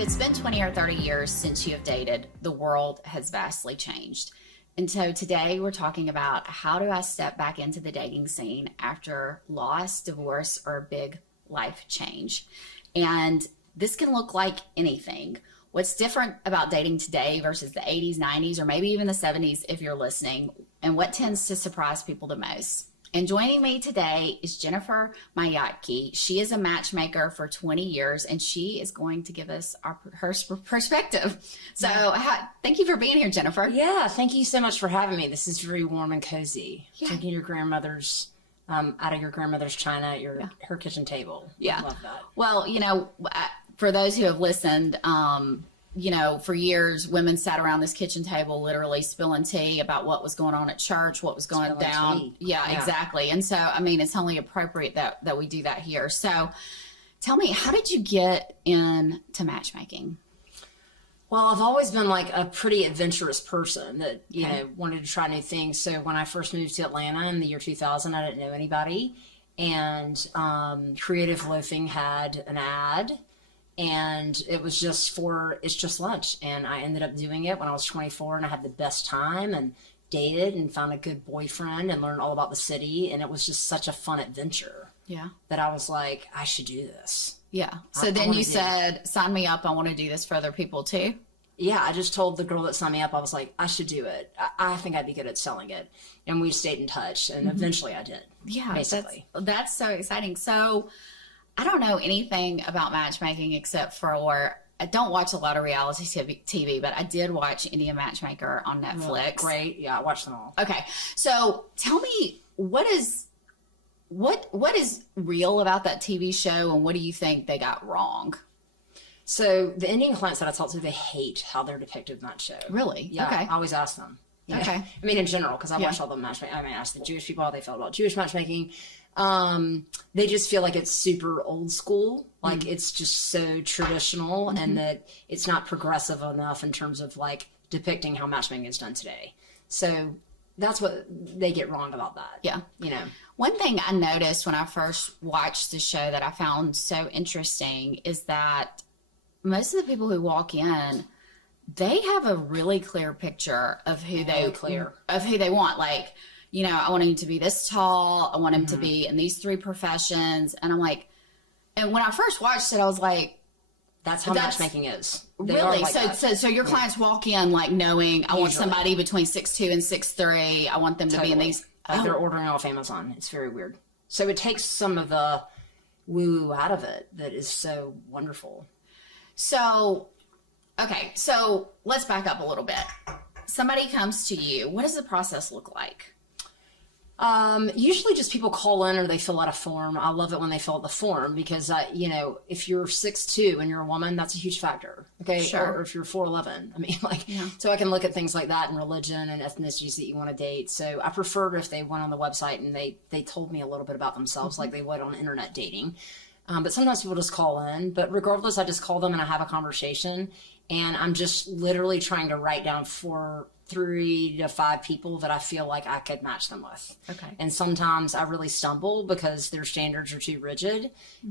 it's been 20 or 30 years since you have dated, the world has vastly changed. And so today we're talking about how do I step back into the dating scene after loss, divorce, or a big life change. And this can look like anything. What's different about dating today versus the 80s, 90s, or maybe even the 70s if you're listening, and what tends to surprise people the most. And joining me today is Jennifer Miotke. She is a matchmaker for 20 years, and she is going to give us her perspective. So thank you for being here, Jennifer. Yeah, thank you so much for having me. This is very warm and cozy. Yeah. Drinking your grandmother's, out of your grandmother's china at her kitchen table. Yeah. Love that. Well, for those who have listened, for years, women sat around this kitchen table literally spilling tea about what was going on at church, what was going down. Yeah, exactly. And so, it's only appropriate that we do that here. So tell me, how did you get into matchmaking? Well, I've always been like a pretty adventurous person that, wanted to try new things. So when I first moved to Atlanta in the year 2000, I didn't know anybody. And Creative Loafing had an ad. And it was just it's just lunch. And I ended up doing it when I was 24, and I had the best time and dated and found a good boyfriend and learned all about the city. And it was just such a fun adventure. Yeah. That I was like, I should do this. Yeah. So then you said, sign me up. I want to do this for other people too. Yeah. I just told the girl that signed me up, I was like, I should do it. I think I'd be good at selling it. And we stayed in touch. And eventually I did. Yeah. Basically. That's so exciting. So I don't know anything about matchmaking except for I don't watch a lot of reality TV, but I did watch Indian Matchmaker on Netflix. Great. Yeah, I watched them all. Okay. So tell me, what is real about that TV show, and what do you think they got wrong? So the Indian clients that I talk to, they hate how they're depicted in that show. Really? Yeah. Okay. I always ask them. Okay. In general, because I watch all the matchmaking. I ask the Jewish people how they felt about Jewish matchmaking. They just feel like it's super old school. Like it's just so traditional and that it's not progressive enough in terms of like depicting how matchmaking is done today. So that's what they get wrong about that. Yeah. One thing I noticed when I first watched the show that I found so interesting is that most of the people who walk in, they have a really clear picture of who they want. Like, I want him to be this tall. I want him to be in these 3 professions. And I'm like, and when I first watched it, I was like, that's how matchmaking is. Really? So your clients walk in like knowing I want somebody between 6'2" and 6'3". I want them to be in these. They're ordering off Amazon. It's very weird. So it takes some of the woo out of it that is so wonderful. So, okay. So let's back up a little bit. Somebody comes to you. What does the process look like? Usually just people call in or they fill out a form. I love it when they fill out the form because, if you're 6'2" and you're a woman, that's a huge factor. Okay. Sure. Or if you're 4'11", so I can look at things like that and religion and ethnicities that you want to date. So I prefer if they went on the website and they told me a little bit about themselves like they would on internet dating. But sometimes people just call in, but regardless, I just call them and I have a conversation and I'm just literally trying to write down 3 to 5 people that I feel like I could match them with. Okay. And sometimes I really stumble because their standards are too rigid.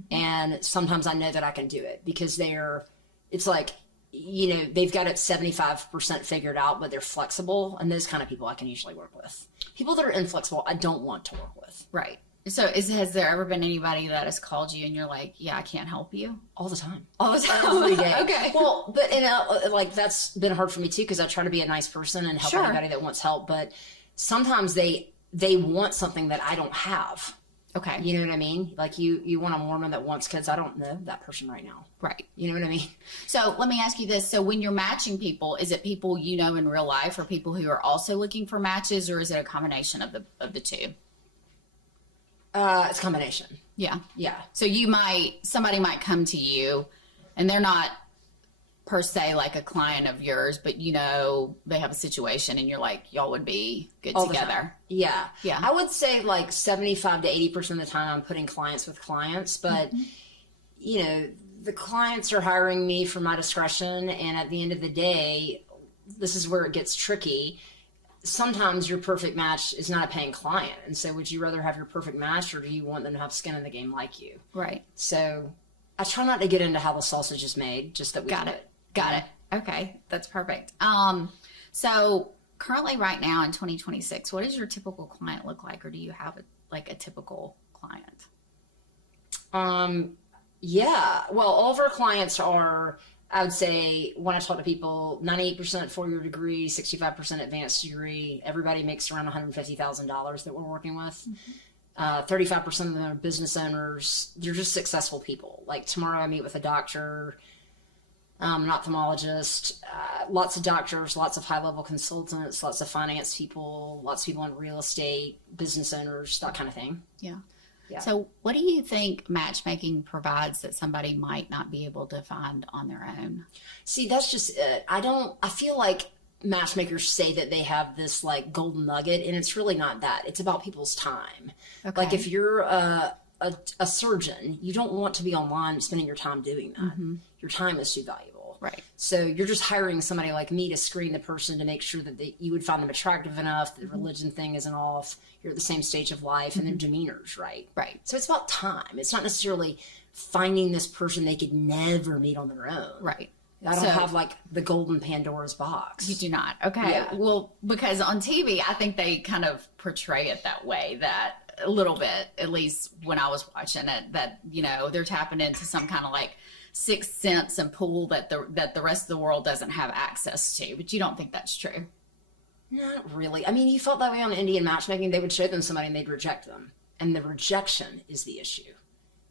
And sometimes I know that I can do it because it's like, they've got it 75% figured out, but they're flexible. And those kind of people I can usually work with. People that are inflexible, I don't want to work with. Right. So has there ever been anybody that has called you and you're like, yeah, I can't help you? All the time. All the time? Every day. Okay. Well, but that's been hard for me too because I try to be a nice person and help anybody that wants help. But sometimes they want something that I don't have. Okay. You know what I mean? Like you want a Mormon that wants kids. I don't know that person right now. Right. You know what I mean? So let me ask you this. So when you're matching people, is it people you know in real life or people who are also looking for matches, or is it a combination of the two? It's a combination. Yeah. Yeah. So somebody might come to you and they're not per se like a client of yours, but they have a situation and you're like, y'all would be good all together. Yeah. Yeah. I would say like 75 to 80% of the time I'm putting clients with clients, but the clients are hiring me for my discretion. And at the end of the day, this is where it gets tricky. Sometimes your perfect match is not a paying client. And so would you rather have your perfect match or do you want them to have skin in the game like you? Right. So I try not to get into how the sausage is made, just that we Got do it. Got it. Okay. That's perfect. So currently right now in 2026, what does your typical client look like? Or do you have a typical client? Yeah. Well, all of our clients are, I would say, when I talk to people, 98% four-year degree, 65% advanced degree. Everybody makes around $150,000 that we're working with. 35% of them are business owners. They're just successful people. Like tomorrow I meet with a doctor, an ophthalmologist, lots of doctors, lots of high-level consultants, lots of finance people, lots of people in real estate, business owners, that kind of thing. Yeah. Yeah. So what do you think matchmaking provides that somebody might not be able to find on their own? See, that's just it. I feel like matchmakers say that they have this like golden nugget, and it's really not that. It's about people's time. Okay. Like if you're a surgeon, you don't want to be online spending your time doing that. Your time is too valuable. Right. So you're just hiring somebody like me to screen the person to make sure that you would find them attractive enough, the religion thing isn't off, you're at the same stage of life, and their demeanor's right. Right. So it's about time. It's not necessarily finding this person they could never meet on their own. Right. I don't have like the golden Pandora's box. You do not. Okay. Yeah. Well, because on TV, I think they kind of portray it that way, that a little bit, at least when I was watching it, that, you know, they're tapping into some kind of like sixth sense and pool that the rest of the world doesn't have access to. But you don't think that's true? Not really. I mean, you felt that way on Indian matchmaking. They would show them somebody and they'd reject them. And the rejection is the issue.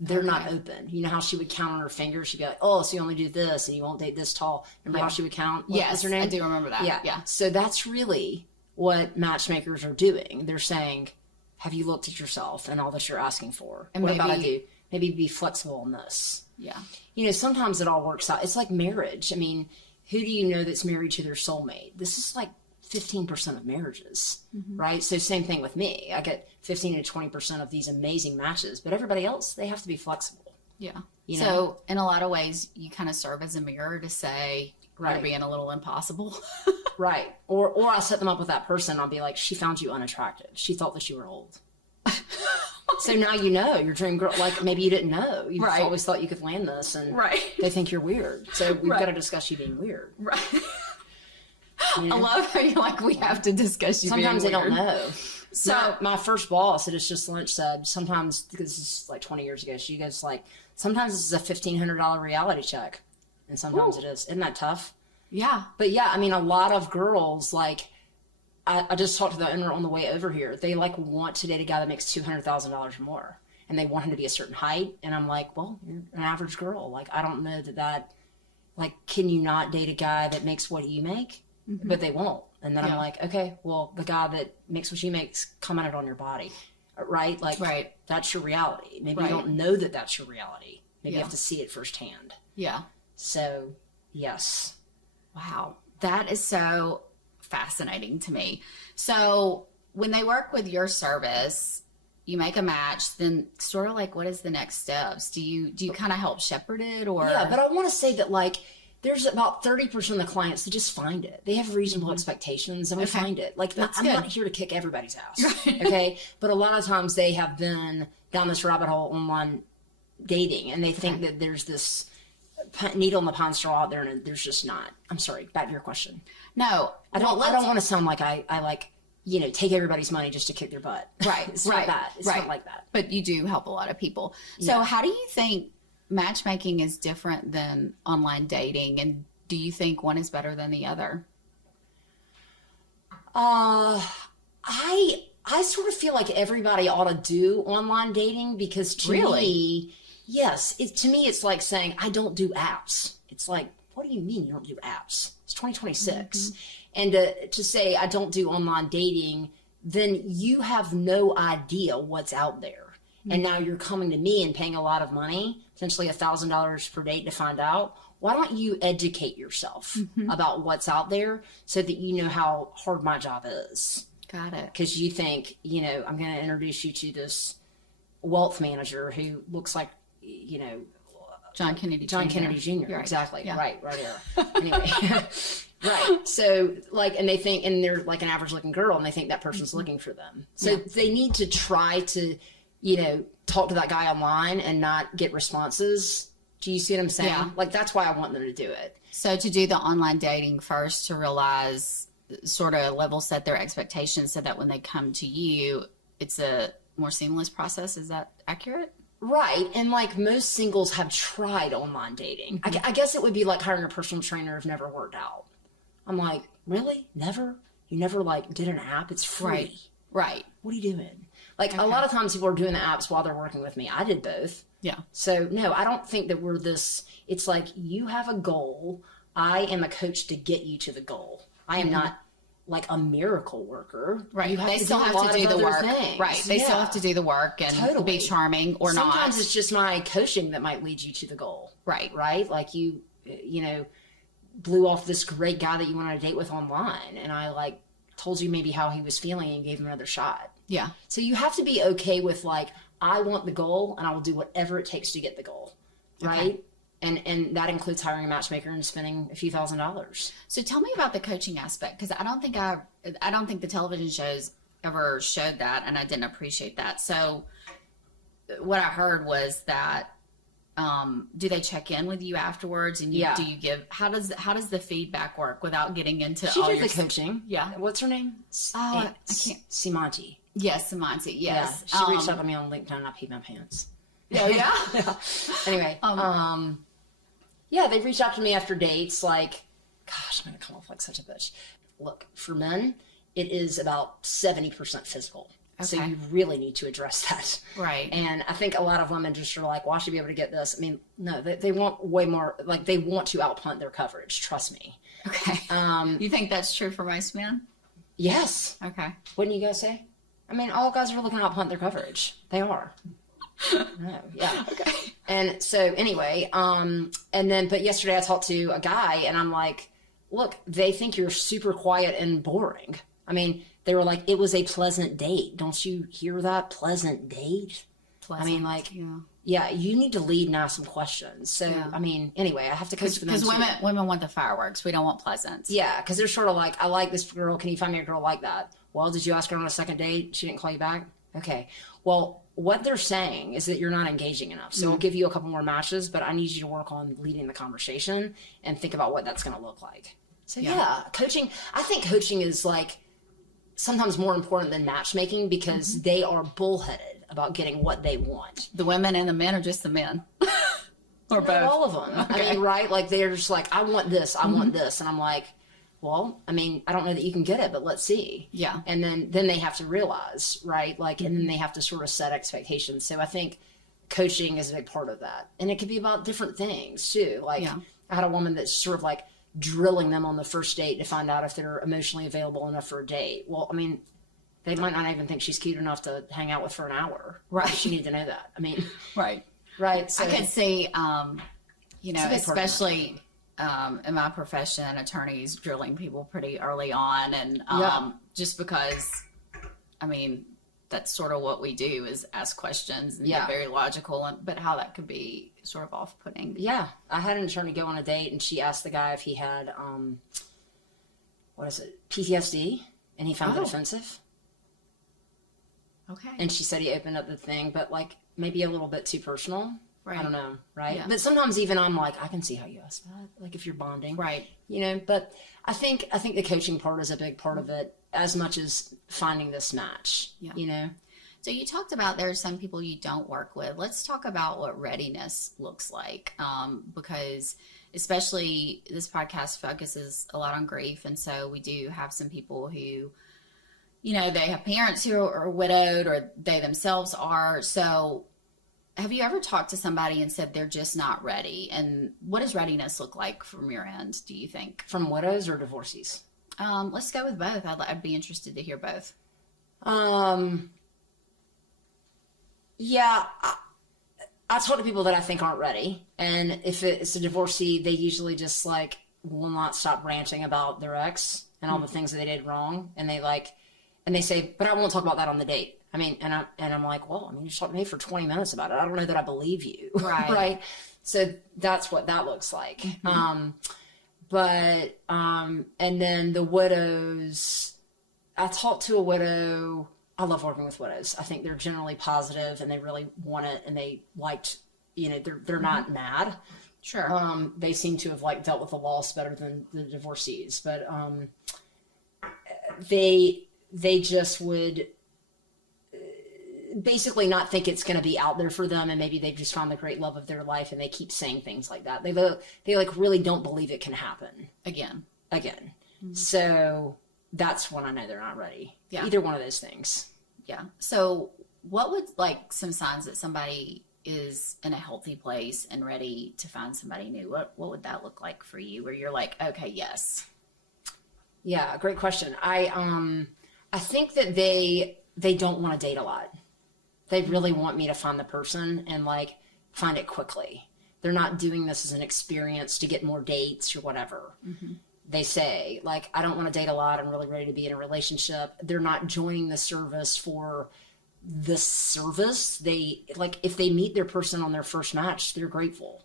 They're not open. You know how she would count on her fingers? She'd be like, oh, so you only do this and you won't date this tall. Remember how she would count? Yes, was her name? I do remember that. Yeah. So that's really what matchmakers are doing. They're saying, have you looked at yourself and all that you're asking for? And what about I do? Maybe be flexible on this. Yeah. You know, sometimes it all works out. It's like marriage. I mean, who do you know that's married to their soulmate? This is like 15% of marriages, right? So same thing with me. I get 15 to 20% of these amazing matches, but everybody else, they have to be flexible. Yeah. You know? So in a lot of ways, you kind of serve as a mirror to say, Right. you're being a little impossible. Right. Or I'll set them up with that person. I'll be like, she found you unattractive. She thought that you were old. So now you know your dream girl, like maybe you didn't know. You Right. always thought you could land this and Right. they think you're weird. So we've Right. got to discuss you being weird. Right. You know? I love how you're like, we have to discuss you. Sometimes they being don't weird. know. So my first boss at It's Just Lunch said, sometimes, because this is like 20 years ago, she goes like, sometimes this is a $1,500 reality check. And sometimes it is. Isn't that tough? yeah. But yeah, I mean, a lot of girls, like, I just talked to the owner on the way over here. They like want to date a guy that makes $200,000 or more. And they want him to be a certain height. And I'm like, well, you're an average girl. Like, I don't know that, like, can you not date a guy that makes what you make? But they won't. And then I'm like, okay, well, the guy that makes what she makes, commented on your body, right? Like, Right. that's your reality. Maybe Right. you don't know that that's your reality. Maybe you Yeah. have to see it firsthand. Yeah. So, yes. Wow. That is so fascinating to me. So when they work with your service, you make a match, then sort of like, what is the next steps? Do you kind of help shepherd it, or? Yeah, but I want to say that, like, there's about 30% of the clients that just find it. They have reasonable expectations and we find it. Like, I'm good. not here to kick everybody's ass. Okay. But a lot of times they have been down this rabbit hole online dating and they think that there's this needle in the pine straw out there and there's just not. I'm sorry. Back to your question. No, I don't want to sound like I like, you know, take everybody's money just to kick their butt. Right. It's right. not that. It's right. not like that. But you do help a lot of people. So how do you think matchmaking is different than online dating, and do you think one is better than the other? I sort of feel like everybody ought to do online dating because to me, yes, to me it's like saying I don't do apps. It's like, what do you mean you don't do apps? It's 2026. And to say I don't do online dating, then you have no idea what's out there. And now you're coming to me and paying a lot of money, essentially $1,000 per date to find out. Why don't you educate yourself about what's out there so that you know how hard my job is? Got it. Because you think, you know, I'm going to introduce you to this wealth manager who looks like, you know, John Kennedy Jr. Right. Exactly. Yeah. Right there. Anyway. Right. So, like, and they think, and they're like an average looking girl and they think that person's looking for them. So they need to try to, you know, talk to that guy online and not get responses Do you see what I'm saying? Yeah. Like, that's why I want them to do it. So to do the online dating first, to realize, sort of level set their expectations so that when they come to you, it's a more seamless process. Is that accurate? Right. And like most singles have tried online dating. I guess it would be like hiring a personal trainer if never worked out. I'm like, really? Never? You never like did an app? It's free. Right. What are you doing? Like a lot of times people are doing the apps while they're working with me. I did both. Yeah. So no, I don't think that we're this, it's like you have a goal. I am a coach to get you to the goal. I am not like a miracle worker. Right. You have They to still do a have lot to do of the other work. things. Right. They still have to do the work and be charming or not. Sometimes it's just my coaching that might lead you to the goal. Right. Right? Like you know, blew off this great guy that you went on a date with online, and I like told you maybe how he was feeling and gave him another shot. Yeah. So you have to be okay with like, I want the goal and I will do whatever it takes to get the goal. Right? And that includes hiring a matchmaker and spending a few $1,000s. So tell me about the coaching aspect, because I don't think the television shows ever showed that, and I didn't appreciate that. So what I heard was that do they check in with you afterwards, and do you give, how does the feedback work without getting into She all did your the coaching. Yeah. What's her name? I can't. Simonti. Yes, Samanti. Yes. Yeah. She reached out to me on LinkedIn and I peed my pants. Yeah. Anyway, yeah, they reached out to me after dates. Like, gosh, I'm gonna come off like such a bitch. Look, for men, it is about 70% physical. So you really need to address that. Right. And I think a lot of women just are like, well, I should be able to get this. I mean, no, they want way more, like they want to outpunt their coverage. Trust me. Okay. You think that's true for most men? Yes. Okay. Wouldn't you guys say? I mean, all guys are looking to outpunt their coverage. They are. No, yeah. Okay. And so anyway, and then, but yesterday I talked to a guy and I'm like, look, they think you're super quiet and boring. I mean, they were like, it was a pleasant date. Don't you hear that? Pleasant date? Pleasant. I mean, like, yeah, you need to lead and ask some questions. So, I mean, anyway, I have to coach for them. Because women want the fireworks. We don't want pleasant. Yeah, because they're sort of like, I like this girl. Can you find me a girl like that? Well, did you ask her on a second date? She didn't call you back? Okay. Well, what they're saying is that you're not engaging enough. So I'll give you a couple more matches, but I need you to work on leading the conversation and think about what that's going to look like. So yeah, coaching, I think coaching is like sometimes more important than matchmaking because they are bullheaded about getting what they want. The women and the men, or just the men? Or both? All of them. Okay. I mean, right? Like they're just like, I want this, I want this. And I'm like, well, I mean, I don't know that you can get it, but let's see. Yeah. And then they have to realize, right? Like, and then they have to sort of set expectations. So I think coaching is a big part of that. And it could be about different things too. Like I had a woman that's sort of like drilling them on the first date to find out if they're emotionally available enough for a date. Well, I mean, they might not even think she's cute enough to hang out with for an hour. Right. She needs to know that. I mean, right. So I could see, you know, especially in my profession, attorneys drilling people pretty early on. And just because, I mean, that's sort of what we do is ask questions and get very logical, but how that could be sort of off-putting. Yeah. I had an attorney go on a date and she asked the guy if he had, PTSD, and he found it offensive. Okay. And she said he opened up the thing, but like maybe a little bit too personal. Right. I don't know. Right. Yeah. But sometimes even I'm like, I can see how you asked that. Like if you're bonding. Right. You know, but I think the coaching part is a big part of it as much as finding this match, you know? So you talked about there are some people you don't work with. Let's talk about what readiness looks like, because especially this podcast focuses a lot on grief. And so we do have some people who, you know, they have parents who are widowed or they themselves are. So have you ever talked to somebody and said they're just not ready? And what does readiness look like from your end, do you think? From widows or divorcees? Let's go with both. I'd be interested to hear both. Yeah, I talk to people that I think aren't ready. And if it's a divorcee, they usually just like will not stop ranting about their ex and all the things that they did wrong. And they say, but I won't talk about that on the date. I mean, and I'm like, well, I mean, you just talked to me for 20 minutes about it. I don't know that I believe you. Right. Right. So that's what that looks like. And then the widows, I talked to a widow. I love working with widows. I think they're generally positive and they really want it and they liked, they're not mad. Sure. They seem to have like dealt with the loss better than the divorcees, but they just would basically not think it's going to be out there for them, and maybe they've just found the great love of their life, and they keep saying things like that. They like really don't believe it can happen Again. Mm-hmm. So that's when I know they're not ready. Yeah. Either one of those things. Yeah. So what would like some signs that somebody is in a healthy place and ready to find somebody new? What would that look like for you, where you're like, okay, yes? Yeah, great question. I think that they don't want to date a lot. They really want me to find the person and like find it quickly. They're not doing this as an experience to get more dates or whatever. Mm-hmm. They say like, I don't want to date a lot. I'm really ready to be in a relationship. They're not joining the service for the service. They like, if they meet their person on their first match, they're grateful.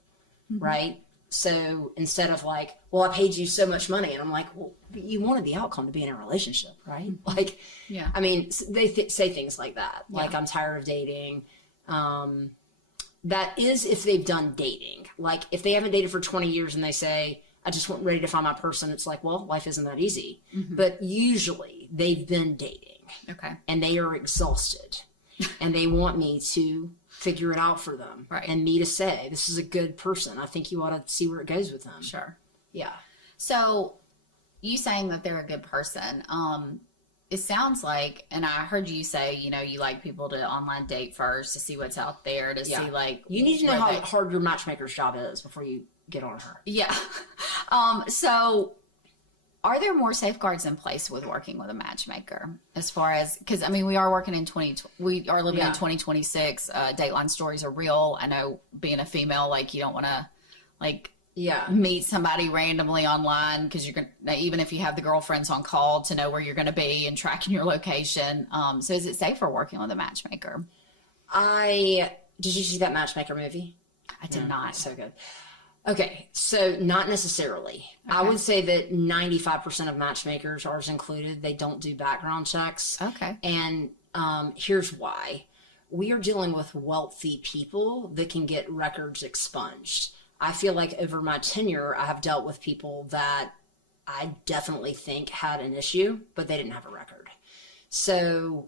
Mm-hmm. Right. So instead of like, well, I paid you so much money. And I'm like, well, you wanted the outcome to be in a relationship, right? Like, yeah. I mean, they say things like that. Yeah. Like, I'm tired of dating. That is if they've done dating. Like, if they haven't dated for 20 years and they say, I just want ready to find my person, it's like, well, life isn't that easy. Mm-hmm. But usually they've been dating. Okay. And they are exhausted. And they want me to figure it out for them. Right. And me to say, this is a good person. I think you ought to see where it goes with them. Sure. Yeah. So you saying that they're a good person, it sounds like, and I heard you say, you like people to online date first to see what's out there, to see like... You need to know how hard your matchmaker's job is before you get on her. Yeah. So are there more safeguards in place with working with a matchmaker as far as, because I mean, we are working in we are living in 2026. Dateline stories are real. I know being a female, like you don't want to like meet somebody randomly online, because you're gonna, even if you have the girlfriends on call, to know where you're going to be and tracking your location. So is it safer working with a matchmaker? Did you see that Matchmaker movie? I did not. So good. Okay, so not necessarily. Okay. I would say that 95% of matchmakers, ours included, they don't do background checks. Okay. And here's why. We are dealing with wealthy people that can get records expunged. I feel like over my tenure, I have dealt with people that I definitely think had an issue, but they didn't have a record. So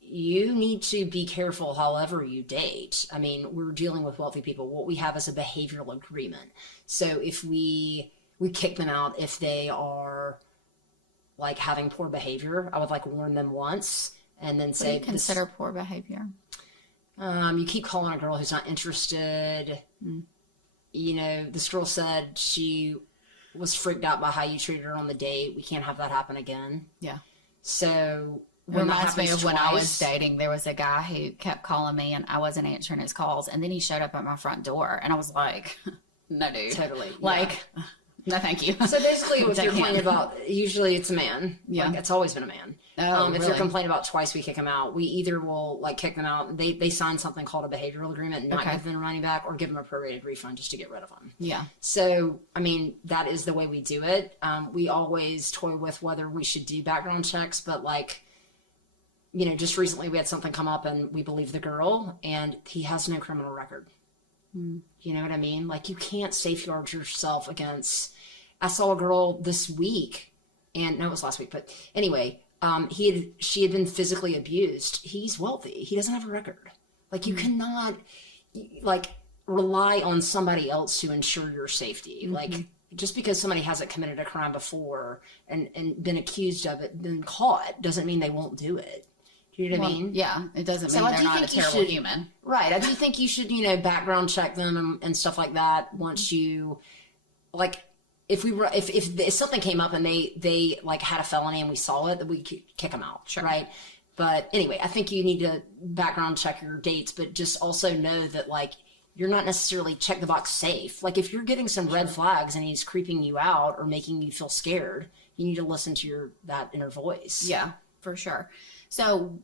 you need to be careful however you date. I mean, we're dealing with wealthy people. What we have is a behavioral agreement. So if we kick them out if they are like having poor behavior, I would like warn them once and then say, what do you consider poor behavior? You keep calling a girl who's not interested. This girl said she was freaked out by how you treated her on the date. We can't have that happen again. Yeah. So it reminds me of when I was dating, there was a guy who kept calling me and I wasn't answering his calls. And then he showed up at my front door and I was like, no, dude. Totally. Like, no, thank you. So basically what you're complaining about, usually it's a man. Yeah. Like, it's always been a man. Oh, if really? they're complaining about twice, we kick them out. We either will like kick them out. They sign something called a behavioral agreement and not give them money back, or give them a prorated refund just to get rid of them. Yeah. So, I mean, that is the way we do it. We always toy with whether we should do background checks, but like, just recently we had something come up and we believe the girl and he has no criminal record. You know what I mean? Like, you can't safeguard yourself against... I saw a girl this week, and no, it was last week, but anyway, she had been physically abused. He's wealthy. He doesn't have a record. Like, you cannot like rely on somebody else to ensure your safety. Like, just because somebody hasn't committed a crime before and been accused of it, been caught, doesn't mean they won't do it. Do you know what I mean? Yeah, it doesn't mean they're not a terrible human. Right. I do think you should, background check them and stuff like that once you, like, if something came up and they like had a felony and we saw it, then we could kick them out. Sure. Right. But anyway, I think you need to background check your dates, but just also know that like, you're not necessarily check the box safe. Like, if you're getting some red flags and he's creeping you out or making you feel scared, you need to listen to that inner voice. Yeah, for sure. So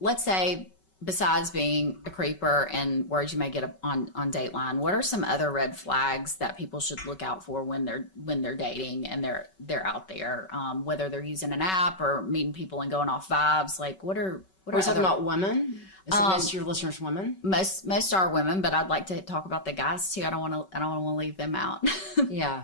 let's say, besides being a creeper and words you may get on Dateline, what are some other red flags that people should look out for when they're dating and they're out there, whether they're using an app or meeting people and going off vibes? Like, what are we talking about women? Is it most of your listeners women? Most are women, but I'd like to talk about the guys too. I don't want to leave them out. Yeah.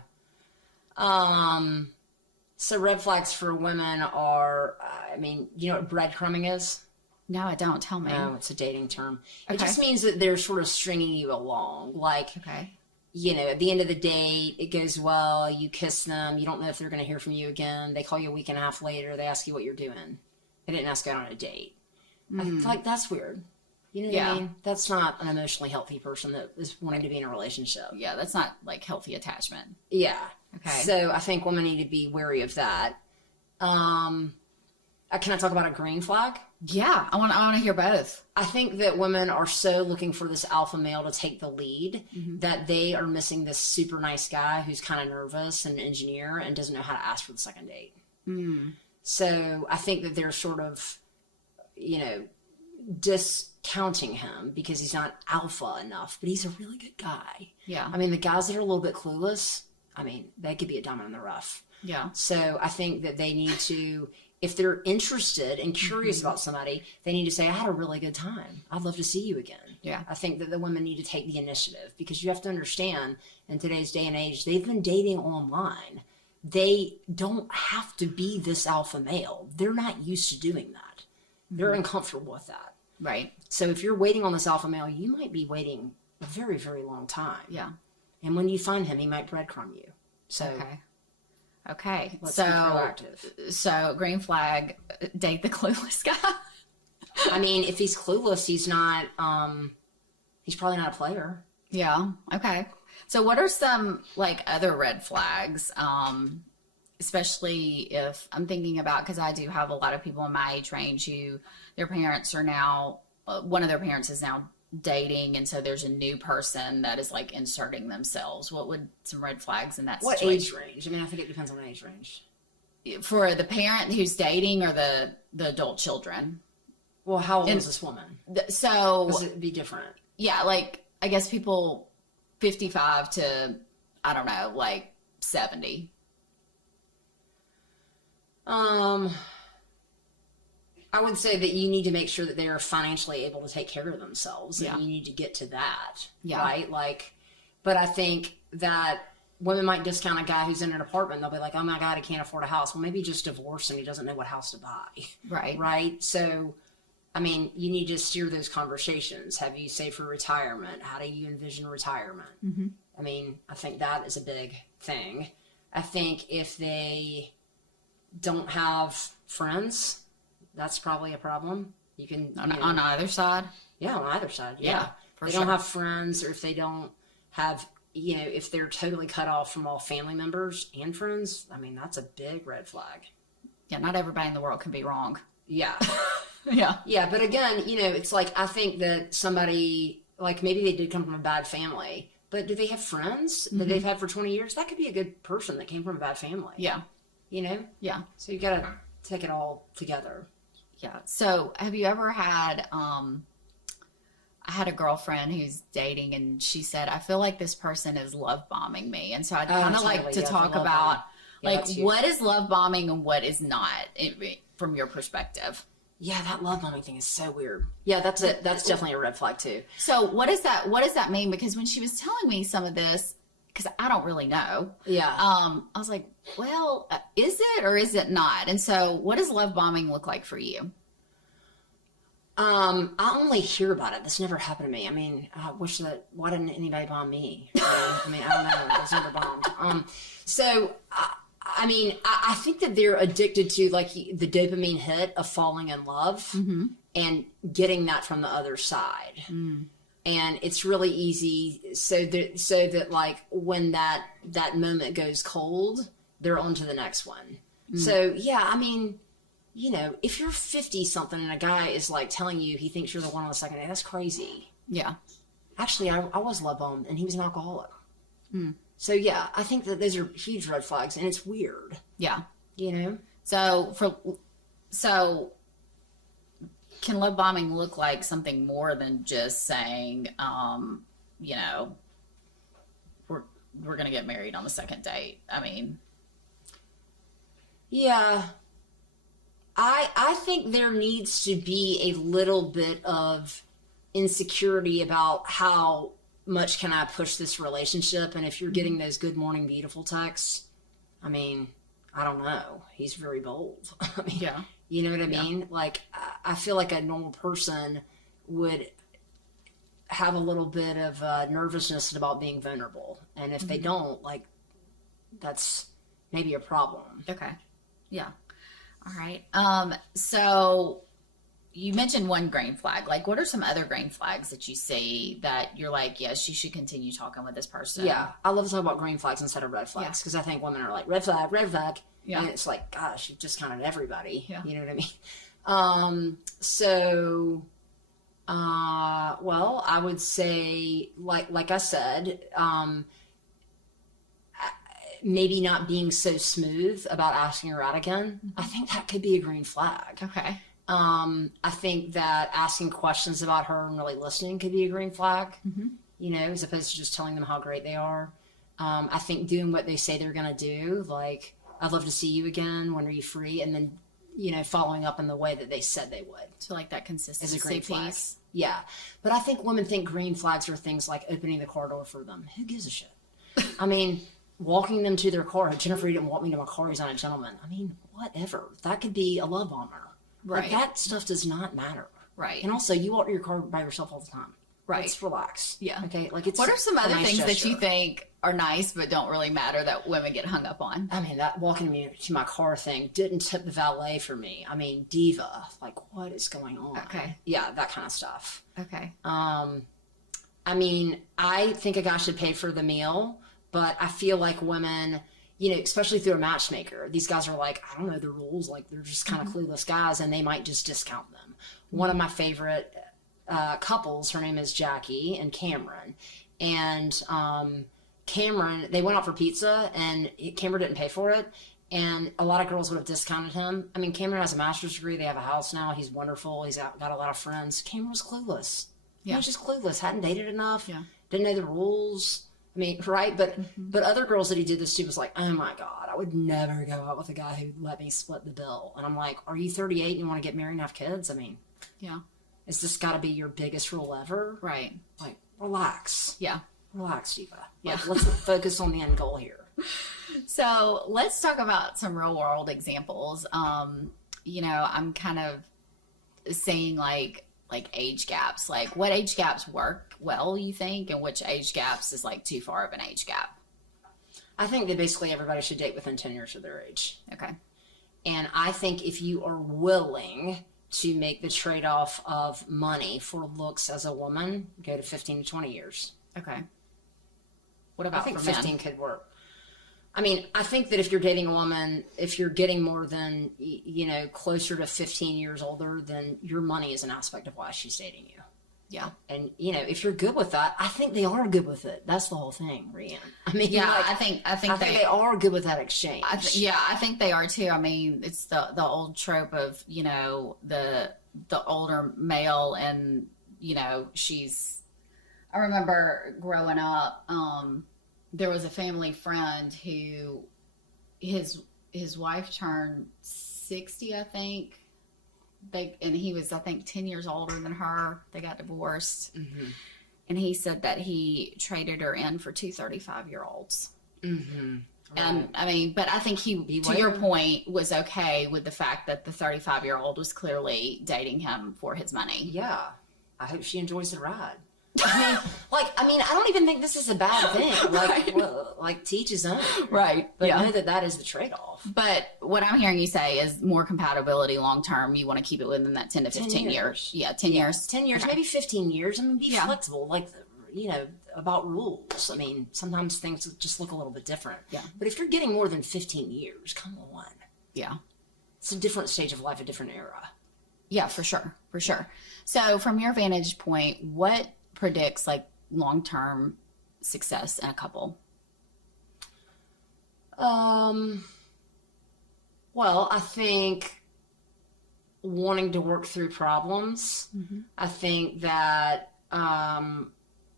So red flags for women are, you know what breadcrumbing is? No, I don't. Tell me. No, it's a dating term. Okay. It just means that they're sort of stringing you along. Like, Okay. you know, at the end of the date, it goes well, you kiss them, you don't know if they're going to hear from you again. They call you a week and a half later, they ask you what you're doing. They didn't ask you out on a date. I feel like that's weird. You know what I mean? That's not an emotionally healthy person that is wanting to be in a relationship. Yeah, that's not like healthy attachment. Yeah. Okay. So I think women need to be wary of that. Can I talk about a green flag? Yeah, I want to hear both. I think that women are so looking for this alpha male to take the lead that they are missing this super nice guy who's kind of nervous and an engineer and doesn't know how to ask for the second date. So I think that they're sort of, you know, discounting him because he's not alpha enough, but he's a really good guy. Yeah. I mean, the guys that are a little bit clueless, I mean, they could be a diamond in the rough. Yeah. So I think that they need to, if they're interested and curious about somebody, they need to say, I had a really good time. I'd love to see you again. Yeah. I think that the women need to take the initiative because you have to understand in today's day and age, they've been dating online. They don't have to be this alpha male. They're not used to doing that. They're uncomfortable with that. Right. So if you're waiting on this alpha male, you might be waiting a very, very long time. Yeah. And when you find him, he might breadcrumb you. So Okay. let's be proactive. So green flag, date the clueless guy. I mean, if he's clueless, he's not, he's probably not a player. Yeah. Okay. So what are some like other red flags? Especially if I'm thinking about, because I do have a lot of people in my age range who their parents are now, one of their parents is now dating, and so there's a new person that is like inserting themselves. What would some red flags in that What situation? age range? I mean, I think it depends on age range. For the parent who's dating or the adult children? Well, how old is this woman? So Does it be different? yeah, like I guess people 55 to, I don't know, like 70. I would say that you need to make sure that they are financially able to take care of themselves. Yeah. And you need to get to that. Yeah. Right? Like, but I think that women might discount a guy who's in an apartment. They'll be like, oh my God, he can't afford a house. Well, maybe just divorced and he doesn't know what house to buy. Right. Right? So, I mean, you need to steer those conversations. Have you saved for retirement? How do you envision retirement? I mean, I think that is a big thing. I think if they don't have friends, that's probably a problem. You can On either side? Yeah, on either side. Yeah. Yeah, If they don't have friends, or if they don't have, you know, if they're totally cut off from all family members and friends, I mean, that's a big red flag. Yeah, not everybody in the world can be wrong. Yeah. Yeah. Yeah, but again, you know, it's like, I think that somebody, like maybe they did come from a bad family, but do they have friends that they've had for 20 years? That could be a good person that came from a bad family. Yeah. You know? Yeah. So you got to take it all together. Yeah. So have you ever had, I had a girlfriend who's dating and she said, I feel like this person is love bombing me. And so I'd kind of like to talk about like what is love bombing and what is not from your perspective. Yeah, that love bombing thing is so weird. Yeah, that's definitely a red flag too. So what does that mean? Because when she was telling me some of this, because I don't really know. Yeah. I was like, well, is it or is it not? And so what does love bombing look like for you? I only hear about it. This never happened to me. I mean, I wish that, why didn't anybody bomb me? I mean, I don't know. I was never bombed. So, I mean, I think that they're addicted to like the dopamine hit of falling in love and getting that from the other side. And it's really easy so that like when that moment goes cold, they're on to the next one. So yeah, I mean, you know, if you're 50 something and a guy is like telling you he thinks you're the one on the second day, that's crazy. Yeah. Actually, I was love bombed and he was an alcoholic. So yeah, I think that those are huge red flags and it's weird. Yeah. You know? So can love bombing look like something more than just saying, you know, we're going to get married on the second date? I mean, yeah. I think there needs to be a little bit of insecurity about how much can I push this relationship. And if you're getting those good morning beautiful texts, I mean, I don't know. He's very bold. I mean, Yeah. you know what I mean? Like, I feel like a normal person would have a little bit of nervousness about being vulnerable. And if they don't, like, that's maybe a problem. Okay. Yeah. All right. So you mentioned one green flag. Like, what are some other green flags that you see that you're like, yes, you should continue talking with this person? Yeah. I love to talk about green flags instead of red flags because I think women are like, red flag, red flag. Yeah. And it's like, gosh, you've just counted everybody. Yeah. You know what I mean? Well, I would say, like I said, maybe not being so smooth about asking her out again. I think that could be a green flag. Okay. I think that asking questions about her and really listening could be a green flag, you know, as opposed to just telling them how great they are. I think doing what they say they're going to do, like, I'd love to see you again. When are you free? And then, you know, following up in the way that they said they would. So like that consistency is a green flag. piece. Yeah. But I think women think green flags are things like opening the car door for them. Who gives a shit? I mean, walking them to their car. Jennifer, you didn't walk me to my car. He's not a gentleman. I mean, whatever. That could be a love bomber. Right. Like, that stuff does not matter. Right. And also, you walk to your car by yourself all the time. Right. Let's relax. Yeah. Okay. Like, it's What are some a other nice things gesture. that you think are nice but don't really matter that women get hung up on? I mean, that walking me to my car thing didn't tip the valet for me. I mean, diva. Like, what is going on? Okay. Yeah, that kind of stuff. Okay. I mean, I think a guy should pay for the meal, but I feel like women, you know, especially through a matchmaker, these guys are like, I don't know the rules. Like, they're just kind of clueless guys, and they might just discount them. One of my favorite couples, her name is Jackie and Cameron. And Cameron, they went out for pizza, and Cameron didn't pay for it. And a lot of girls would have discounted him. I mean, Cameron has a master's degree. They have a house now. He's wonderful. He's got a lot of friends. Cameron was clueless. Yeah. He was just clueless. Hadn't dated enough. Yeah. Didn't know the rules. I mean, right? But other girls that he did this to was like, oh my God, I would never go out with a guy who let me split the bill. And I'm like, are you 38 and you want to get married and have kids? I mean, Yeah. is this got to be your biggest rule ever? Right. Like, relax. Yeah. Relax, Diva. Yeah. Like, let's focus on the end goal here. So let's talk about some real world examples. You know, I'm kind of saying like age gaps. Like, what age gaps work well, you think, and which age gaps is like too far of an age gap? I think that basically everybody should date within 10 years of their age. Okay. And I think if you are willing to make the trade-off of money for looks as a woman, go to 15 to 20 years. Okay. What about I think for 15 men? could work. I mean, I think that if you're dating a woman, if you're getting more than, you know, closer to 15 years older, then your money is an aspect of why she's dating you. Yeah. And, you know, if you're good with that, I think they are good with it. That's the whole thing, Ryanne. I mean, Yeah, like, I think they are good with that exchange. I think they are too. I mean, it's the old trope of, you know, the older male, and, you know, I remember growing up, there was a family friend who his wife turned 60, I think. And he was, I think, 10 years older than her. They got divorced. Mm-hmm. And he said that he traded her in for two 35-year-olds. Mm-hmm. Right. And I mean, but I think he, to your point, was okay with the fact that the 35-year-old was clearly dating him for his money. Yeah. I hope she enjoys the ride. I mean, I don't even think this is a bad thing. Like, Right. well, like, teach his own. Right. But Yeah. know that is the trade-off. But what I'm hearing you say is more compatibility long term. You want to keep it within that 10 to 15 years. Yeah, 10 years. 10 years, Okay. maybe 15 years. I mean, be Yeah. flexible. Like, you know, about rules. I mean, sometimes things just look a little bit different. Yeah. But if you're getting more than 15 years, come on. Yeah. It's a different stage of life, a different era. Yeah, for sure. For sure. So from your vantage point, what predicts like long-term success in a couple? Well, I think wanting to work through problems. Mm-hmm. I think that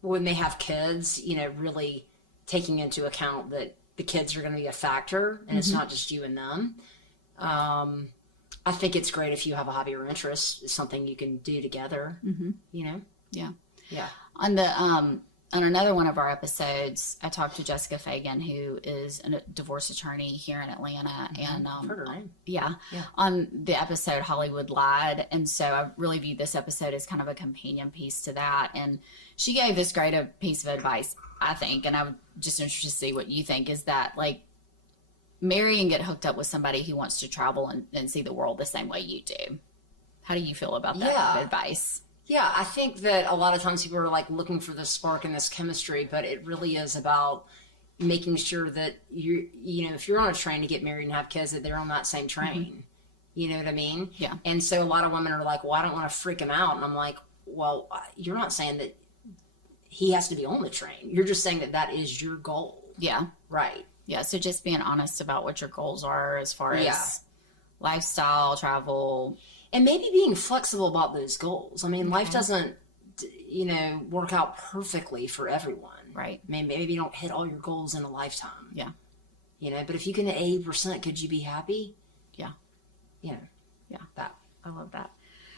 when they have kids, you know, really taking into account that the kids are going to be a factor and it's not just you and them. I I think it's great if you have a hobby or interest. It's something you can do together, you know? Yeah. Yeah. On the on another one of our episodes, I talked to Jessica Fagan, who is a divorce attorney here in Atlanta, and I've heard her name. Yeah, on the episode Hollywood Lied, and so I really viewed this episode as kind of a companion piece to that. And she gave this great piece of advice, I think, and I'm just interested to see what you think. Is that like marry and get hooked up with somebody who wants to travel and see the world the same way you do? How do you feel about that advice? Yeah, I think that a lot of times people are like looking for this spark and this chemistry, but it really is about making sure that you know, if you're on a train to get married and have kids, that they're on that same train. You know what I mean? Yeah. And so a lot of women are like, well, I don't want to freak him out. And I'm like, well, you're not saying that he has to be on the train. You're just saying that that is your goal. Yeah. Right. Yeah. So just being honest about what your goals are as far as lifestyle, travel. And maybe being flexible about those goals. I mean, life doesn't, you know, work out perfectly for everyone. Right. I mean, maybe you don't hit all your goals in a lifetime. Yeah. You know, but if you can hit 80%, could you be happy? Yeah. You know. Yeah. That. I love that.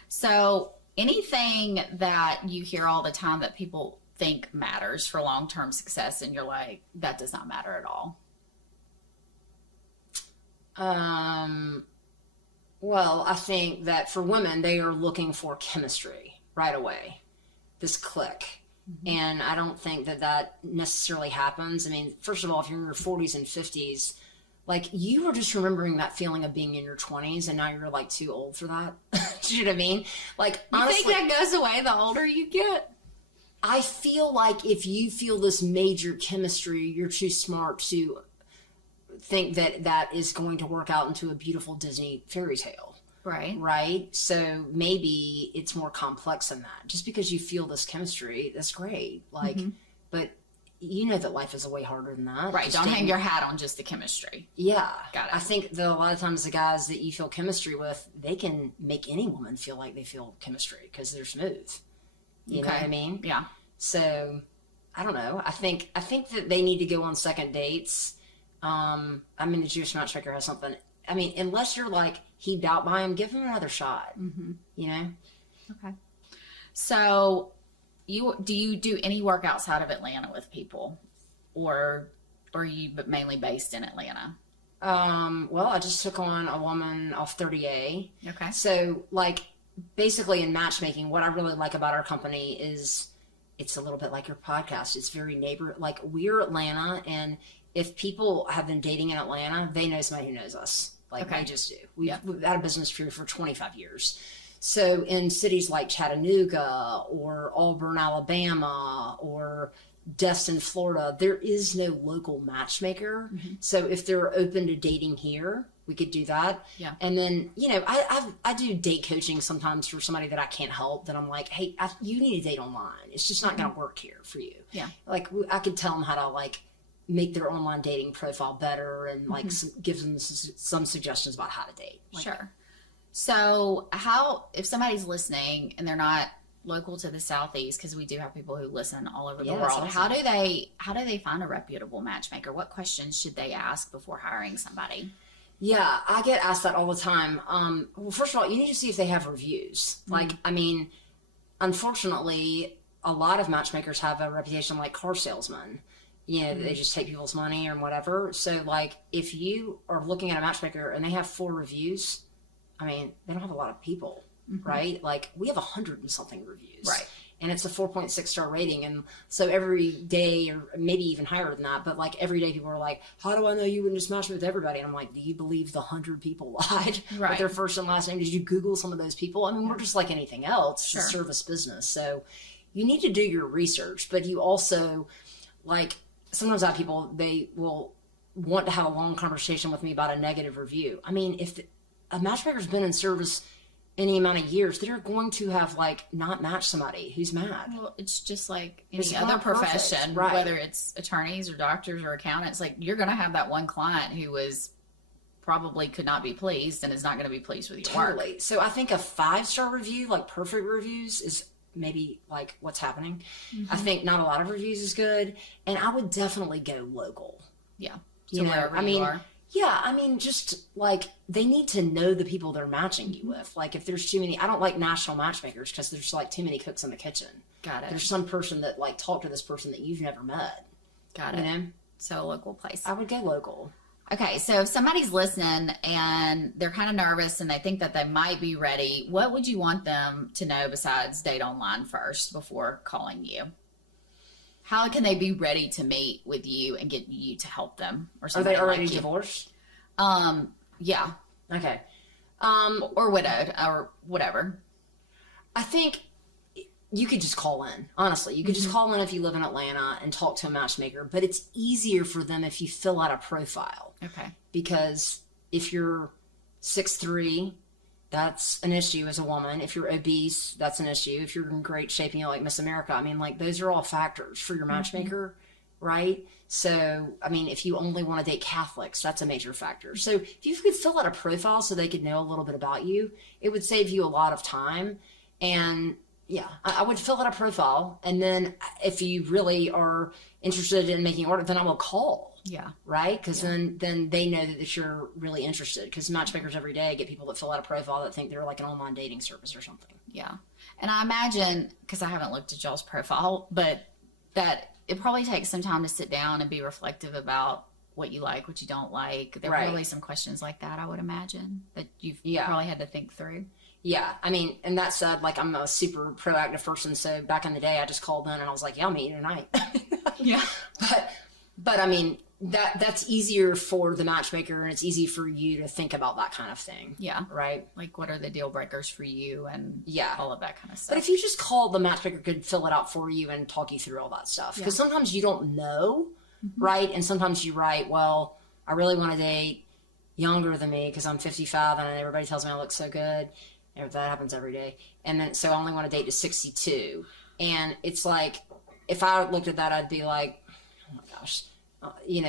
So anything that you hear all the time that people think matters for long-term success, and you're like, that does not matter at all? Well, I think that for women, they are looking for chemistry right away, this click. And I don't think that that necessarily happens. I mean, first of all, if you're in your 40s and 50s, like you were just remembering that feeling of being in your 20s, and now you're like too old for that. Do you know what I mean? Like, honestly, you think that goes away the older you get? I feel like if you feel this major chemistry, you're too smart to think that that is going to work out into a beautiful Disney fairy tale. Right. Right. So maybe it's more complex than that. Just because you feel this chemistry, that's great. Like, but you know that life is way harder than that. Right. Don't hang your hat on just the chemistry. Yeah. Got it. I think that a lot of times the guys that you feel chemistry with, they can make any woman feel like they feel chemistry because they're smooth. You know what I mean? Yeah. So I don't know. I think that they need to go on second dates. I mean, the Jewish Matchmaker has something. I mean, unless you're like heaped out by him, give him another shot. You know? Okay. So, do you do any work outside of Atlanta with people, or are you mainly based in Atlanta? Well, I just took on a woman off 30A. Okay. So, like, basically in matchmaking, what I really like about our company is it's a little bit like your podcast. It's very like we're Atlanta, and if people have been dating in Atlanta, they know somebody who knows us. Like they just do. We've had a business career for 25 years. So in cities like Chattanooga or Auburn, Alabama, or Destin, Florida, there is no local matchmaker. So if they're open to dating here, we could do that. Yeah. And then, you know, I do date coaching sometimes for somebody that I can't help, that I'm like, hey, you need to date online. It's just not going to work here for you. Yeah. Like I could tell them how to like make their online dating profile better and like give them some suggestions about how to date. Like, sure. So if somebody's listening and they're not local to the Southeast, because we do have people who listen all over the world, awesome. how do they find a reputable matchmaker? What questions should they ask before hiring somebody? Yeah, I get asked that all the time. Well, first of all, you need to see if they have reviews. Like, I mean, unfortunately, a lot of matchmakers have a reputation like car salesmen. You know, they just take people's money or whatever. So, like, if you are looking at a matchmaker and they have 4 reviews, I mean, they don't have a lot of people, right? Like, we have 100 and something reviews. Right. And it's a 4.6 star rating. And so every day, or maybe even higher than that, but like every day people are like, how do I know you wouldn't just match with everybody? And I'm like, do you believe the 100 people lied with their first and last name? Did you Google some of those people? I mean, we're just like anything else. It's a service business. So you need to do your research, but you also, like, sometimes I have people, they will want to have a long conversation with me about a negative review. I mean, if a matchmaker's been in service any amount of years, they're going to have like not matched somebody who's mad. Well, it's just like any other profession, whether it's attorneys or doctors or accountants. Like, you're going to have that one client who probably could not be pleased and is not going to be pleased with your work. Totally. So I think a 5-star review, like perfect reviews, is maybe like what's happening. I think not a lot of reviews is good, and I would definitely go local. Yeah. You know, I mean, Yeah, I mean, just like they need to know the people they're matching you with. Like if there's too many, I don't like national matchmakers because there's like too many cooks in the kitchen. Got it. There's some person that like talked to this person that you've never met. Got it. You know? So a local place. I would go local. Okay, so if somebody's listening and they're kind of nervous and they think that they might be ready, what would you want them to know besides date online first before calling you? How can they be ready to meet with you and get you to help them? Or Are they already like divorced? Yeah. Okay. Or widowed or whatever. I think you could just call in. Honestly, you could just call in if you live in Atlanta and talk to a matchmaker. But it's easier for them if you fill out a profile. Okay. Because if you're 6'3", that's an issue as a woman. If you're obese, that's an issue. If you're in great shape and you're like Miss America, I mean, like those are all factors for your matchmaker, right? So, I mean, if you only want to date Catholics, that's a major factor. So if you could fill out a profile so they could know a little bit about you, it would save you a lot of time. And yeah, I would fill out a profile. And then if you really are interested in making order, then I will call. Yeah. Right? Because then they know that you're really interested. Because matchmakers every day get people that fill out a profile that think they're like an online dating service or something. Yeah. And I imagine, because I haven't looked at y'all's profile, but that it probably takes some time to sit down and be reflective about what you like, what you don't like. There are really some questions like that, I would imagine, that you've probably had to think through. Yeah, I mean, and that said, like, I'm a super proactive person, so back in the day, I just called in and I was like, yeah, I'll meet you tonight. Yeah. But I mean, that's easier for the matchmaker, and it's easy for you to think about that kind of thing. Yeah. Right? Like, what are the deal breakers for you and all of that kind of stuff. But if you just called, the matchmaker could fill it out for you and talk you through all that stuff. Because sometimes you don't know, right? And sometimes you write, well, I really want to date younger than me because I'm 55 and everybody tells me I look so good. That happens every day. And then, so I only want to date to 62. And it's like, if I looked at that, I'd be like, oh my gosh,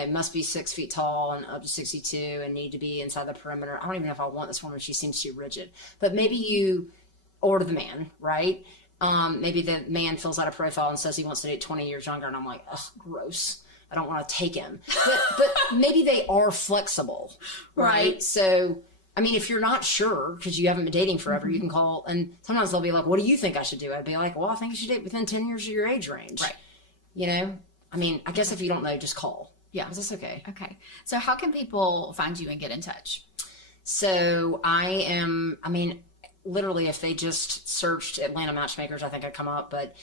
must be 6 feet tall and up to 62 and need to be inside the perimeter. I don't even know if I want this woman. She seems too rigid. But maybe you, or the man, right? Maybe the man fills out a profile and says he wants to date 20 years younger. And I'm like, ugh, gross. I don't want to take him. But maybe they are flexible, right? So, I mean, if you're not sure, because you haven't been dating forever, you can call, and sometimes they'll be like, what do you think I should do? I'd be like, well, I think you should date within 10 years of your age range. Right. You know? I mean, I guess if you don't know, just call. Yeah. Because that's okay. Okay. So how can people find you and get in touch? So literally, if they just searched Atlanta Matchmakers, I think I'd come up, but,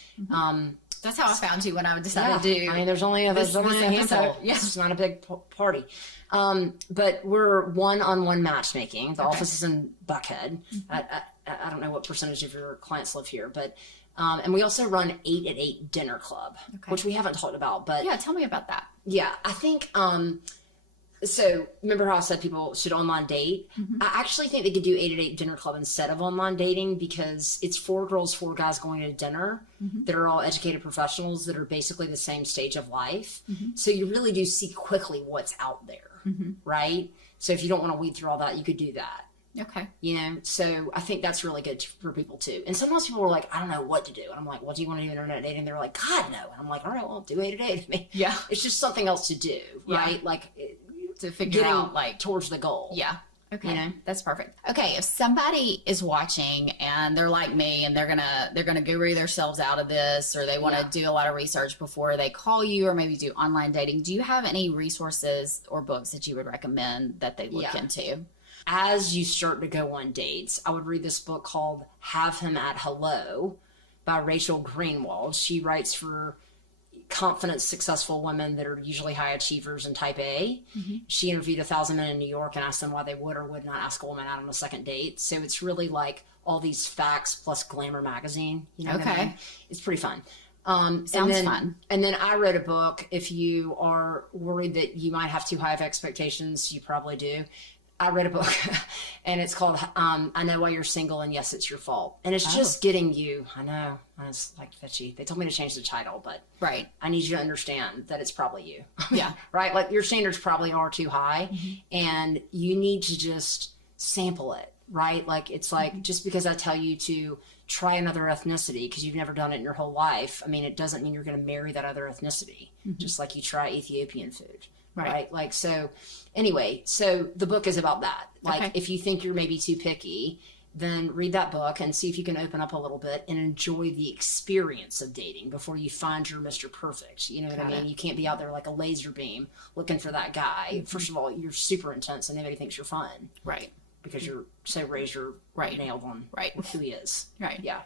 that's how I found you when I decided to do. I mean, there's only a handful. Yes, it's not a big party. But we're one-on-one matchmaking. The office is in Buckhead. I don't know what percentage of your clients live here, but and we also run 8 at 8 dinner club, which we haven't talked about. But yeah, tell me about that. Yeah, I think. So remember how I said people should online date? I actually think they could do 8 at 8 dinner club instead of online dating because it's 4 girls, 4 guys going to dinner that are all educated professionals that are basically the same stage of life. So you really do see quickly what's out there, right? So if you don't want to weed through all that, you could do that. Okay. So I think that's really good for people too. And sometimes people are like, I don't know what to do. And I'm like, well, do you want to do internet dating? They're like, God, no. And I'm like, all right, well, do 8 at 8. I mean, it's just something else to do, right? Like, to figure out towards the goal. Yeah. Okay. That's perfect. Okay. If somebody is watching and they're like me and they're gonna guru themselves out of this, or they want to do a lot of research before they call you, or maybe do online dating, do you have any resources or books that you would recommend that they look into? As you start to go on dates, I would read this book called Have Him at Hello by Rachel Greenwald. She writes for confident, successful women that are usually high achievers and type A. She interviewed 1,000 men in New York and asked them why they would or would not ask a woman out on a second date. So it's really like all these facts plus Glamour magazine. You know what I mean? It's pretty fun. Sounds fun. And then I wrote a book. If you are worried that you might have too high of expectations, you probably do. I read a book and it's called I Know Why You're Single and Yes, It's Your Fault. And it's just getting you, I know, it's like fetchy. They told me to change the title, but I need you to understand that it's probably you. Yeah. Right? Like your standards probably are too high and you need to just sample it, right? Like it's like just because I tell you to try another ethnicity because you've never done it in your whole life, I mean, it doesn't mean you're going to marry that other ethnicity, just like you try Ethiopian food. right? Like, so anyway, so the book is about that. Like, if you think you're maybe too picky, then read that book and see if you can open up a little bit and enjoy the experience of dating before you find your Mr. Perfect. You know what I mean? You can't be out there like a laser beam looking for that guy. First of all, you're super intense and nobody thinks you're fun. Right. Because you're so razor nailed on who he is. Right. Yeah.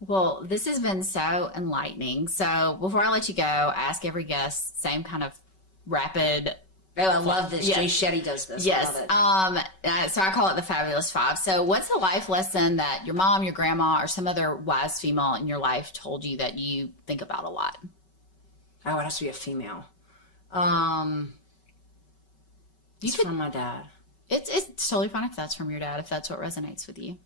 Well, this has been so enlightening. So before I let you go, I ask every guest, same kind of rapid. Oh, I love this. Jay Shetty does this. Yes. I love it. So I call it the Fabulous Five. So what's a life lesson that your mom, your grandma, or some other wise female in your life told you that you think about a lot? Oh, it has to be a female. It's from my dad. It's totally fine if that's from your dad, if that's what resonates with you.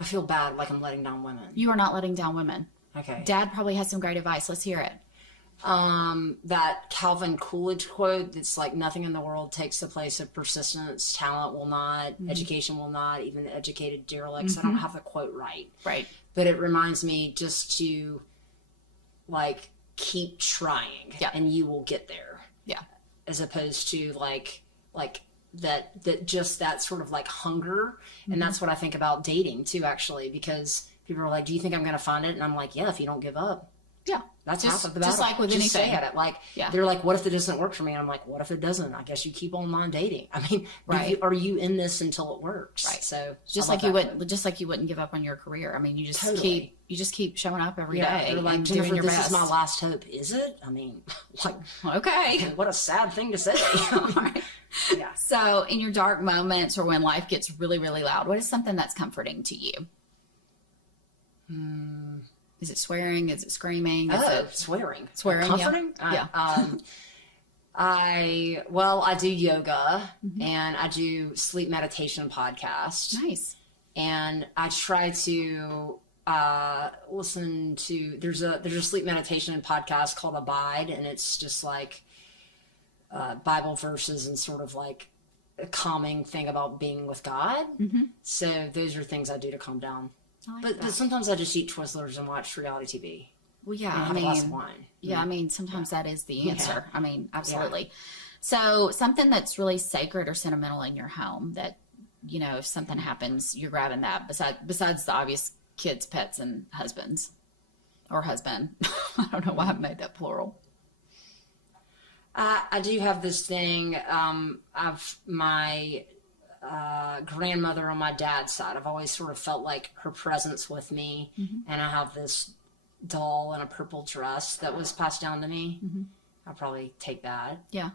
I feel bad, like I'm letting down women. You are not letting down women. Okay. Dad probably has some great advice. Let's hear it. That Calvin Coolidge quote that's like, nothing in the world takes the place of persistence. Talent will not, education will not, even educated derelicts. I don't have the quote right. Right. But it reminds me just to like keep trying and you will get there. Yeah. As opposed to like that just that sort of like hunger. And that's what I think about dating too, actually, because people are like, do you think I'm going to find it? And I'm like, yeah, if you don't give up. Yeah. That's half of the battle. Just like with just anything. Say it. Like, they're like, what if it doesn't work for me? And I'm like, what if it doesn't? I guess you keep on dating. I mean, are you in this until it works? Right. So just like you wouldn't give up on your career. I mean, you just keep showing up every day. They're like, and Jennifer, doing your this best. is my last hope. Is it? I mean, like, okay. What a sad thing to say. Right. Yeah. So in your dark moments or when life gets really, really loud, what is something that's comforting to you? Is it swearing? Is it screaming? Is it swearing? Swearing, comforting? Yeah. I do yoga and I do sleep meditation podcast. Nice. And I try to listen to. There's a sleep meditation podcast called Abide, and it's just like Bible verses and sort of like a calming thing about being with God. So those are things I do to calm down. But sometimes I just eat Twizzlers and watch reality TV. Well, yeah, and have a glass of wine. Yeah, I mean, sometimes that is the answer. I mean, absolutely. Yeah. So something that's really sacred or sentimental in your home that, you know, if something happens, you're grabbing that besides the obvious kids, pets, and husbands or husband. I don't know why I made that plural. I do have this thing. I've my grandmother on my dad's side. I've always sort of felt like her presence with me, and I have this doll in a purple dress that was passed down to me. I'll probably take that. Yeah.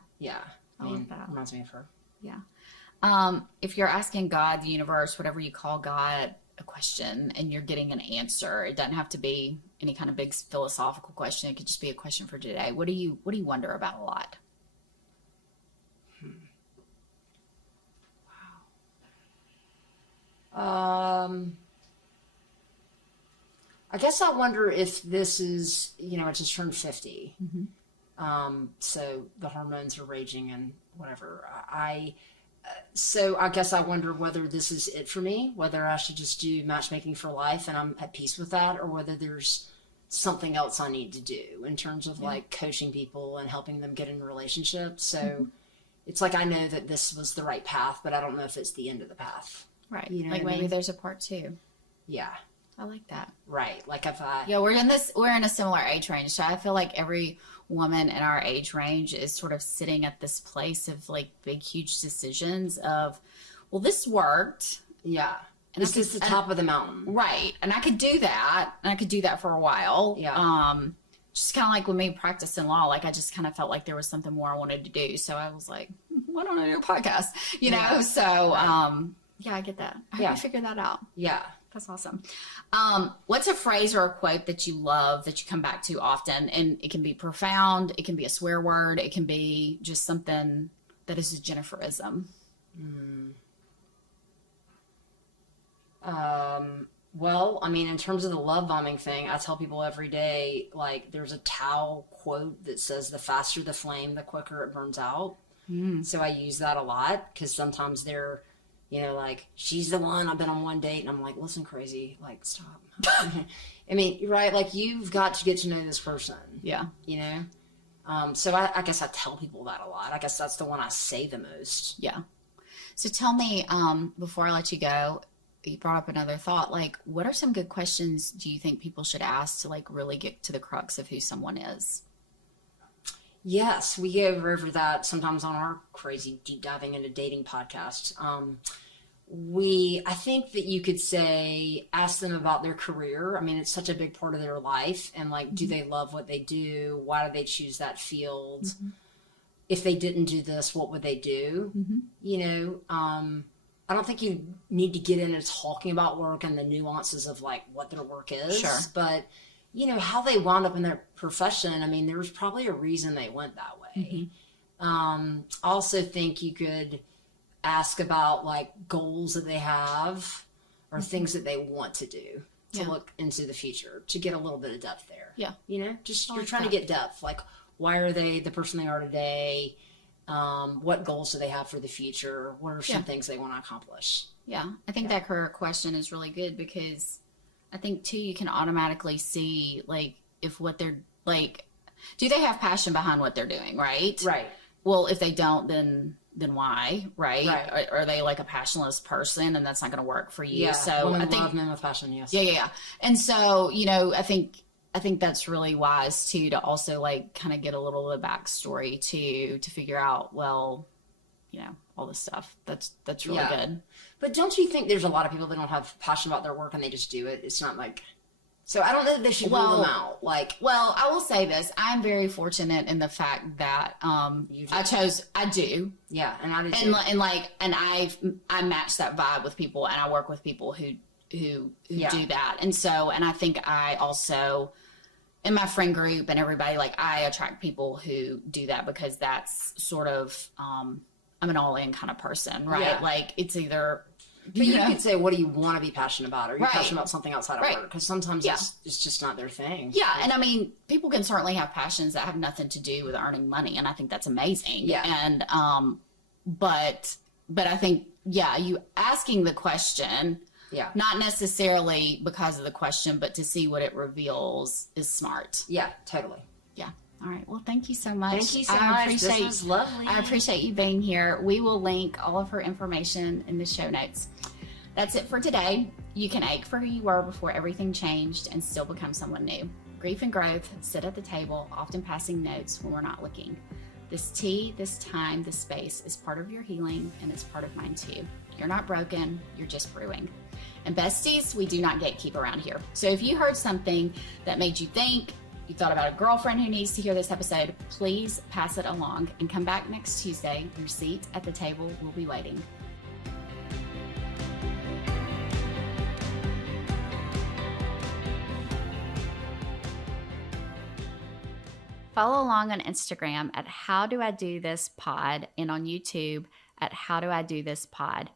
I mean, like that. Reminds me of her. Yeah. If you're asking God, the universe, whatever you call God, a question and you're getting an answer, it doesn't have to be any kind of big philosophical question. It could just be a question for today. What do you wonder about a lot? I guess I wonder if this is, I just turned 50. So the hormones are raging and whatever. So I guess I wonder whether this is it for me, whether I should just do matchmaking for life and I'm at peace with that, or whether there's something else I need to do in terms of like coaching people and helping them get in relationships. So it's like, I know that this was the right path, but I don't know if it's the end of the path. Right. You know, like maybe there's a part 2. Yeah. I like that. Right. Like if we're in a similar age range. So I feel like every woman in our age range is sort of sitting at this place of like big, huge decisions of, well, this worked. Yeah. And this is the top of the mountain. Right. And I could do that. And I could do that for a while. Yeah. Just kind of like with me practicing law, like I just kind of felt like there was something more I wanted to do. So I was like, why don't I do a podcast? You know? So, yeah, I get that. I figured that out. Yeah. That's awesome. What's a phrase or a quote that you love that you come back to often? And it can be profound. It can be a swear word. It can be just something that is a Jenniferism. Well, I mean, in terms of the love bombing thing, I tell people every day, like, there's a Tao quote that says, the faster the flame, the quicker it burns out. So I use that a lot because sometimes they're, like, she's the one, I've been on one date, and I'm like, listen, crazy, like, stop. I mean, right, like, you've got to get to know this person. Yeah. So I guess I tell people that a lot. I guess that's the one I say the most. Yeah. So tell me, before I let you go, you brought up another thought. Like, what are some good questions do you think people should ask to like really get to the crux of who someone is? Yes, we go over that sometimes on our crazy deep diving into dating podcast. I think that you could say, ask them about their career. I mean, it's such a big part of their life. And like, do they love what they do? Why did they choose that field? If they didn't do this, what would they do? You know, I don't think you need to get into talking about work and the nuances of like what their work is. Sure. But, you know, how they wound up in their profession. I mean, there was probably a reason they went that way. I also think you could ask about like goals that they have or things that they want to do to look into the future, to get a little bit of depth there. Yeah. You know, just you're like trying that. to get depth. Like, why are they the person they are today? What goals do they have for the future? What are some things they want to accomplish? Yeah. I think that career question is really good because I think too, you can automatically see like if what they're like, do they have passion behind what they're doing? Right. Right. Well, if they don't, then why, right? Right. Are they like a passionless person and that's not going to work for you? Yeah. So Women I think love men with passion. Yes. Yeah. And so, you know, I think that's really wise too, to also like kind of get a little bit of backstory to figure out, well, you know, all this stuff. That's really good. But don't you think there's a lot of people that don't have passion about their work and they just do it? It's not like, so I don't know that they should rule them out. Like, well, I will say this. I'm very fortunate in the fact that I do. Yeah, and I do too. And I match that vibe with people and I work with people who do that. And so, and I think I also, in my friend group and everybody, like I attract people who do that because that's sort of, I'm an all-in kind of person, right? Yeah. Like it's either, but you could say, what do you want to be passionate about? Or you're Right. passionate about something outside of Right. work? Because sometimes it's just not their thing. yeah. And I mean, people can certainly have passions that have nothing to do with earning money. And I think that's amazing. Yeah. And, but I think, you asking the question, not necessarily because of the question, but to see what it reveals is smart. Yeah, totally. Yeah. All right. Well, thank you so much. Thank you so much. This was lovely. I appreciate you being here. We will link all of her information in the show notes. That's it for today. You can ache for who you were before everything changed and still become someone new. Grief and growth sit at the table, often passing notes when we're not looking. This tea, this time, this space is part of your healing and it's part of mine too. You're not broken, you're just brewing. And besties, we do not gatekeep around here. So if you heard something that made you think, you thought about a girlfriend who needs to hear this episode, please pass it along and come back next Tuesday. Your seat at the table will be waiting. Follow along on Instagram at How Do I Do This Pod and on YouTube at How Do I Do This Pod.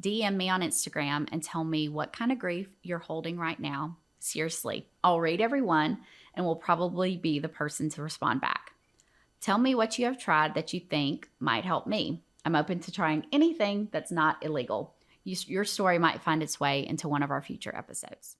DM me on Instagram and tell me what kind of grief you're holding right now. Seriously, I'll read every one and will probably be the person to respond back. Tell me what you have tried that you think might help me. I'm open to trying anything that's not illegal. Your story might find its way into one of our future episodes.